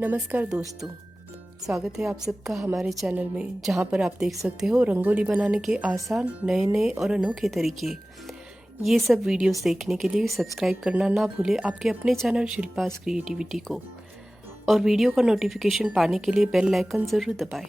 नमस्कार दोस्तों, स्वागत है आप सबका हमारे चैनल में, जहां पर आप देख सकते हो रंगोली बनाने के आसान नए और अनोखे तरीके। ये सब वीडियोस देखने के लिए सब्सक्राइब करना ना भूलें आपके अपने चैनल शिल्पास क्रिएटिविटी को, और वीडियो का नोटिफिकेशन पाने के लिए बेल आइकन ज़रूर दबाएं।